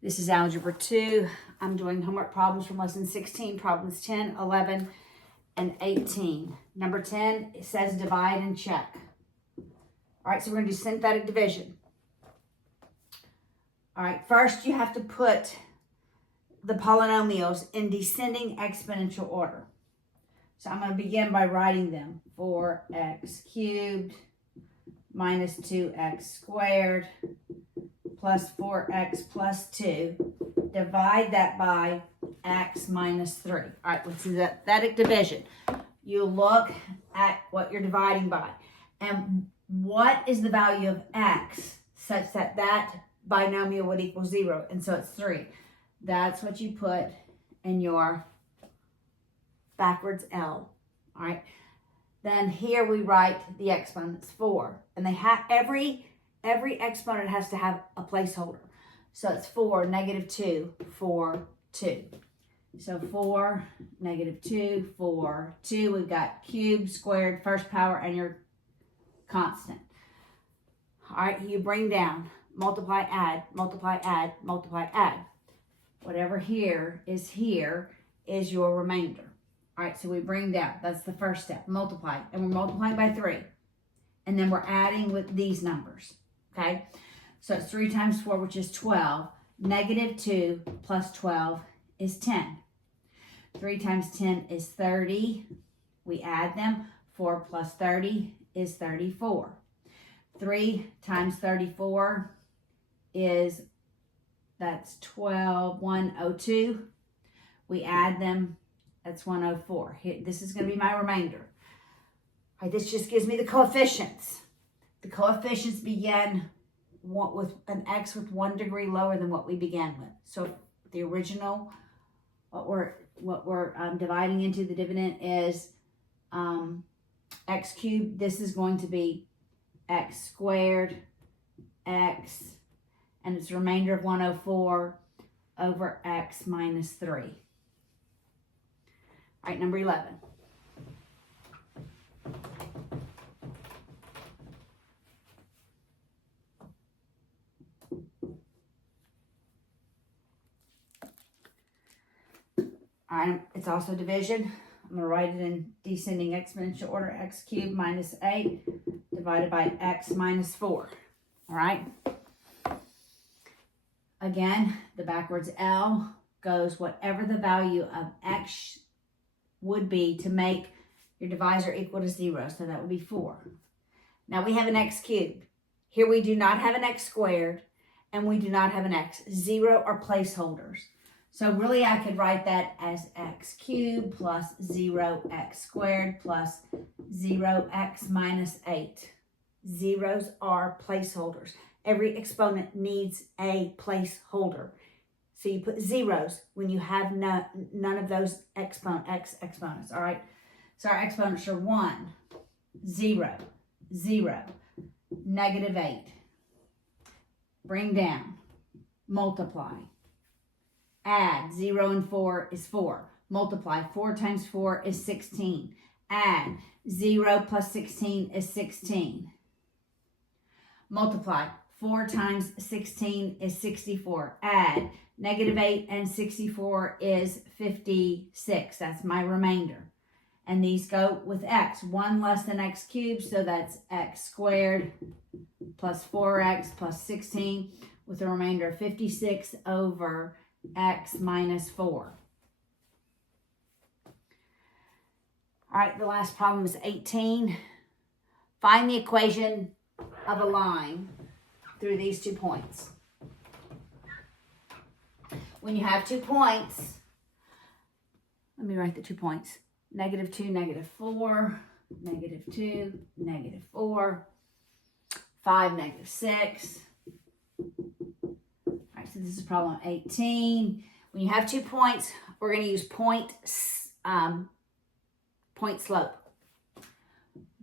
This is Algebra 2. I'm doing homework problems from lesson 16, problems 10, 11, and 18. Number 10, it says divide and check. All right, so we're going to do synthetic division. All right, first you have to put the polynomials in descending exponential order. So I'm going to begin by writing them. 4x cubed minus 2x squared plus 4x plus 2. Divide that by x minus 3. All right, let's do synthetic division. You look at what you're dividing by. And what is the value of x such that that binomial would equal 0? And so it's 3. That's what you put in your backwards L. All right. Then here we write the exponents 4. And they have every exponent has to have a placeholder. So it's 4, negative 2, 4, 2. So 4, negative 2, 4, 2. We've got cube, squared, first power, and your constant. All right, you bring down, multiply, add, multiply, add, multiply, add. Whatever here is your remainder. All right, so we bring down, that's the first step, multiply, and we're multiplying by 3. And then we're adding with these numbers, okay? So it's 3 times 4, which is 12. Negative 2 plus 12 is 10. 3 times 10 is 30. We add them. 4 plus 30 is 34. 3 times 34 is, that's 12, 102. We add them, that's 104. Here, this is going to be my remainder. All right, this just gives me the coefficients. The coefficients begin with an x with 1 degree lower than what we began with. So the original, what we're dividing into the dividend is x cubed. This is going to be x squared, x, and it's a remainder of 104 over x minus 3. All right, number 11. All right, it's also division. I'm going to write it in descending exponential order. X cubed minus 8 divided by x minus 4. All right. Again, the backwards L goes whatever the value of x would be to make your divisor equal to 0. So that would be 4. Now we have an x cubed. Here we do not have an x squared and we do not have an x. 0 are placeholders. So really I could write that as x cubed plus 0x squared plus 0x minus 8. Zeros are placeholders. Every exponent needs a placeholder. So you put zeros when you have none of those x exponents, all right? So our exponents are 1, 0, 0, negative 8. Bring down, multiply. Add, 0 and 4 is 4. Multiply, 4 times 4 is 16. Add, 0 plus 16 is 16. Multiply, 4 times 16 is 64. Add, negative 8 and 64 is 56. That's my remainder. And these go with x. 1 less than x cubed, so that's x squared plus 4x plus 16 with a remainder of 56 over x minus 4. All right, the last problem is 18. Find the equation of a line through these 2 points. When you have 2 points, let me write the 2 points. Negative 2, negative 4, negative 2, negative 4, 5, negative 6. All right, so this is problem 18. When you have 2 points, we're going to use point slope.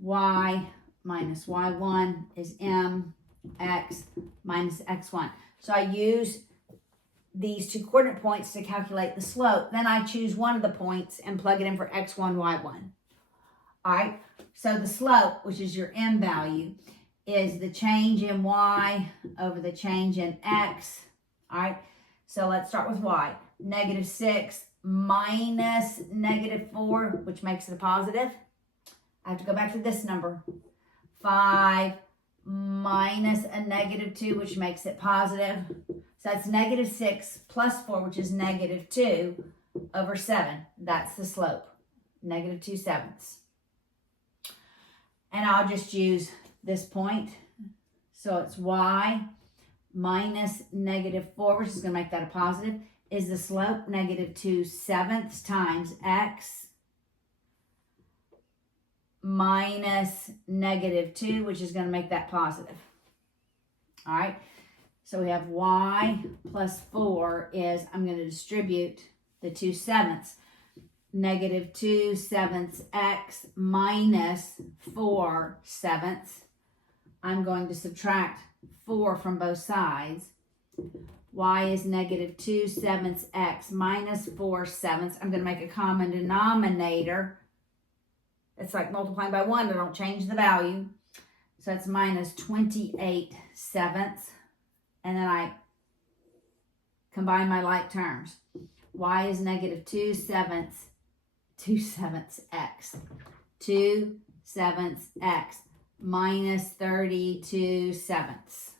Y minus y1 is mx minus x1. So I use these 2 coordinate points to calculate the slope. Then I choose one of the points and plug it in for x1, y1. All right, so the slope, which is your m value, is the change in y over the change in x. All right, So let's start with y. Negative 6 minus negative 4, which makes it a positive. I have to go back to this number. 5 minus a negative 2, which makes it positive. So that's negative 6 plus 4, which is negative 2 over 7. That's the slope, negative 2/7. And I'll just use this point. So it's y minus negative 4, which is going to make that a positive, is the slope, negative 2/7 times x minus negative 2, which is going to make that positive. All right, so we have y plus 4 is, I'm going to distribute the 2/7. Negative 2/7 x minus 4/7. I'm going to subtract 4 from both sides. Y is negative 2/7 x minus 4/7. I'm going to make a common denominator. It's like multiplying by 1, but I don't change the value. So it's minus 28/7. And then I combine my like terms. Y is negative 2/7 x. 2/7 x minus 32/7.